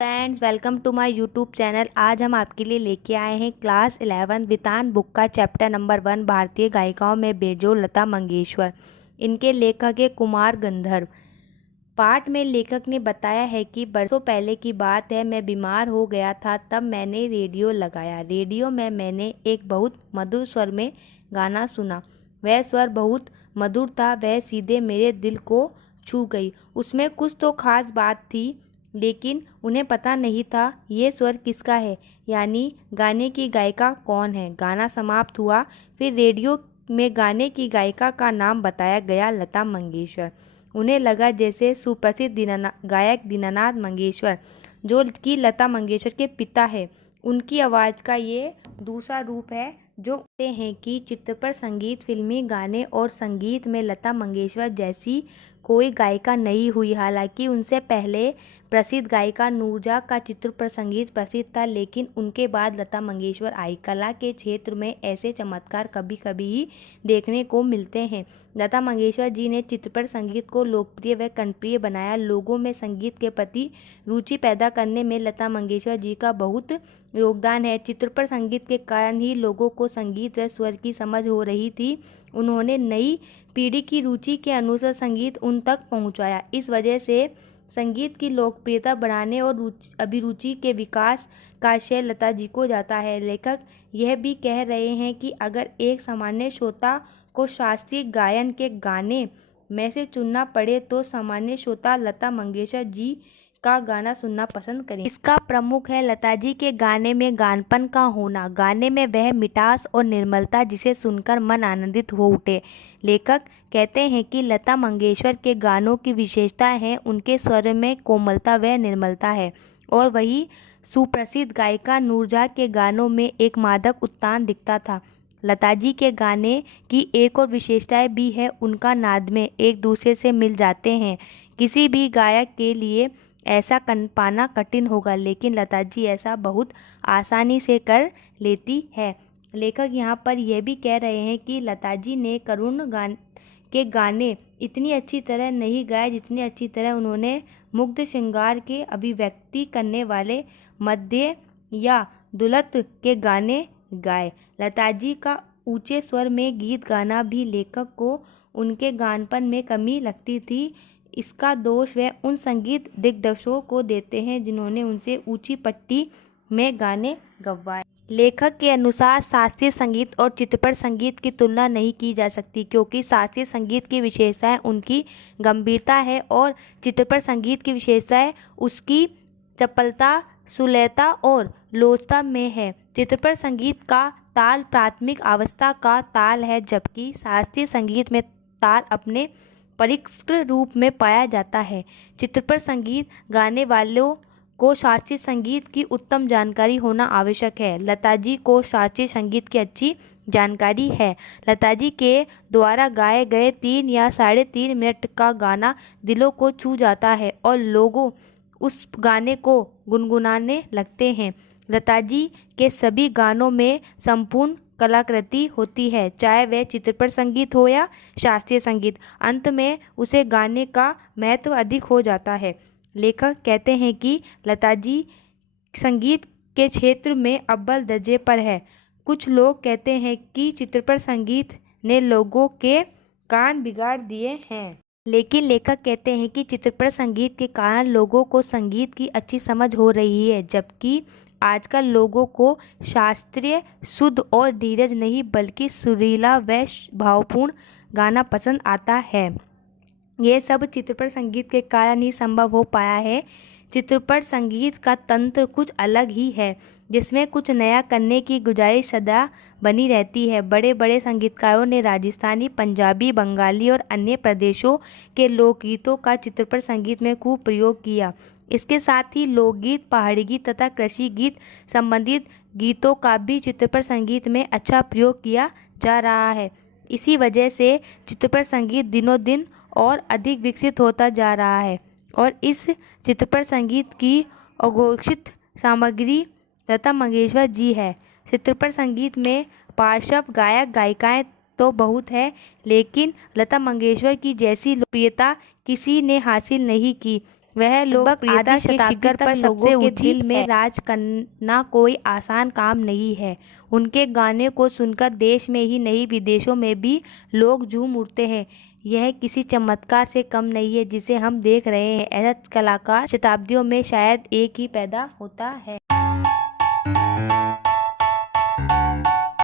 Friends, welcome to my YouTube channel. आज हम आपके लिए लेके आए हैं क्लास 11 वितान बुक का चैप्टर नंबर 1 भारतीय गायिकाओं में बेजोड़ लता मंगेशकर। इनके लेखक है कुमार गंधर्व। पाठ में लेखक ने बताया है कि बरसों पहले की बात है, मैं बीमार हो गया था। तब मैंने रेडियो लगाया। रेडियो में मैंने एक बहुत मधुर स्वर में गाना सुना। वह स्वर बहुत मधुर था, वह सीधे मेरे दिल को छू गई। उसमें कुछ तो खास बात थी, लेकिन उन्हें पता नहीं था ये स्वर किसका है, यानी गाने की गायिका कौन है। गाना समाप्त हुआ, फिर रेडियो में गाने की गायिका का नाम बताया गया, लता मंगेशकर। उन्हें लगा जैसे सुप्रसिद्ध गायक दीनानाथ मंगेशकर, जो कि लता मंगेशकर के पिता है, उनकी आवाज़ का ये दूसरा रूप है। जो कहते हैं कि चित्रपट संगीत, फिल्मी गाने और संगीत में लता मंगेशकर जैसी कोई गायिका नहीं हुई। हालांकि उनसे पहले प्रसिद्ध गायिका नूरजहां का चित्रपट संगीत प्रसिद्ध था, लेकिन उनके बाद लता मंगेशकर आई। कला के क्षेत्र में ऐसे चमत्कार कभी कभी ही देखने को मिलते हैं। लता मंगेशकर जी ने चित्रपट संगीत को लोकप्रिय व कंठप्रिय बनाया। लोगों में संगीत के प्रति रुचि पैदा करने में लता मंगेशकर जी का बहुत योगदान है। चित्रपट संगीत के कारण ही लोगों को संगीत व स्वर की समझ हो रही थी। उन्होंने नई पीढ़ी की रुचि के अनुसार संगीत उन तक पहुंचाया। इस वजह से संगीत की लोकप्रियता बढ़ाने और अभिरुचि के विकास का श्रेय लता जी को जाता है। लेखक यह भी कह रहे हैं कि अगर एक सामान्य श्रोता को शास्त्रीय गायन के गाने में से चुनना पड़े तो सामान्य श्रोता लता मंगेशकर जी का गाना सुनना पसंद करें। इसका प्रमुख है लता जी के गाने में गानपन का होना। गाने में वह मिठास और निर्मलता जिसे सुनकर मन आनंदित हो उठे। लेखक कहते हैं कि लता मंगेशकर के गानों की विशेषता है उनके स्वर में कोमलता व निर्मलता है, और वही सुप्रसिद्ध गायिका नूरजहां के गानों में एक मादक उत्तान दिखता था। लता जी के गाने की एक और विशेषता भी है, उनका नाद में एक दूसरे से मिल जाते हैं। किसी भी गायक के लिए ऐसा पाना कठिन होगा, लेकिन लता जी ऐसा बहुत आसानी से कर लेती है। लेखक यहाँ पर यह भी कह रहे हैं कि लता जी ने करुण के गाने इतनी अच्छी तरह नहीं गाए जितनी अच्छी तरह उन्होंने मुग्ध श्रृंगार के अभिव्यक्ति करने वाले मध्य या दुलत के गाने गाए। लता जी का ऊंचे स्वर में गीत गाना भी लेखक को उनके गानपन में कमी लगती थी। इसका दोष वह उन संगीत दिग्दर्शकों को देते हैं जिन्होंने उनसे ऊंची पट्टी में गाने गवाए। लेखक के अनुसार शास्त्रीय संगीत और चित्रपट संगीत की तुलना नहीं की जा सकती, क्योंकि शास्त्रीय संगीत की विशेषताएं उनकी गंभीरता है और चित्रपट संगीत की विशेषताएं उसकी चपलता, सुलयता और लोचता में है। चित्रपट संगीत का ताल प्राथमिक अवस्था का ताल है, जबकि शास्त्रीय संगीत में ताल अपने परिष्कृत रूप में पाया जाता है। चित्रपट संगीत गाने वालों को शास्त्रीय संगीत की उत्तम जानकारी होना आवश्यक है। लता जी को शास्त्रीय संगीत की अच्छी जानकारी है। लता जी के द्वारा गाए गए 3 या 3.5 मिनट का गाना दिलों को छू जाता है और लोगों उस गाने को गुनगुनाने लगते हैं। लता जी के सभी गानों में संपूर्ण कलाकृति होती है, चाहे वह चित्रपट संगीत हो या शास्त्रीय संगीत। अंत में उसे गाने का महत्व अधिक हो जाता है। लेखक कहते हैं कि लता जी संगीत के क्षेत्र में अव्वल दर्जे पर है। कुछ लोग कहते हैं कि चित्रपट संगीत ने लोगों के कान बिगाड़ दिए हैं, लेकिन लेखक कहते हैं कि चित्रपट संगीत के कारण लोगों को संगीत की अच्छी समझ हो रही है, जबकि आजकल लोगों को शास्त्रीय शुद्ध और धीरज नहीं बल्कि सुरीला व भावपूर्ण गाना पसंद आता है। ये सब चित्रपट संगीत के कारण ही संभव हो पाया है। चित्रपट संगीत का तंत्र कुछ अलग ही है, जिसमें कुछ नया करने की गुंजाइश सदा बनी रहती है। बड़े बड़े संगीतकारों ने राजस्थानी, पंजाबी, बंगाली और अन्य प्रदेशों के लोकगीतों का चित्रपट संगीत में खूब प्रयोग किया। इसके साथ ही लोकगीत, पहाड़ी गीत तथा कृषि गीत संबंधित गीतों का भी चित्रपट संगीत में अच्छा प्रयोग किया जा रहा है। इसी वजह से चित्रपट संगीत दिनों दिन और अधिक विकसित होता जा रहा है, और इस चित्रपट संगीत की अघोषित सामग्री लता मंगेशकर जी है। चित्रपट संगीत में पार्श्व गायक गायिकाएं तो बहुत है, लेकिन लता मंगेशकर की जैसी लोकप्रियता किसी ने हासिल नहीं की। वह लोकप्रियता शताब्दी पर लोगों के दिल में राज करना कोई आसान काम नहीं है। उनके गाने को सुनकर देश में ही नहीं विदेशों में भी लोग झूम उठते हैं। यह किसी चमत्कार से कम नहीं है जिसे हम देख रहे हैं। ऐसा कलाकार शताब्दियों में शायद एक ही पैदा होता है।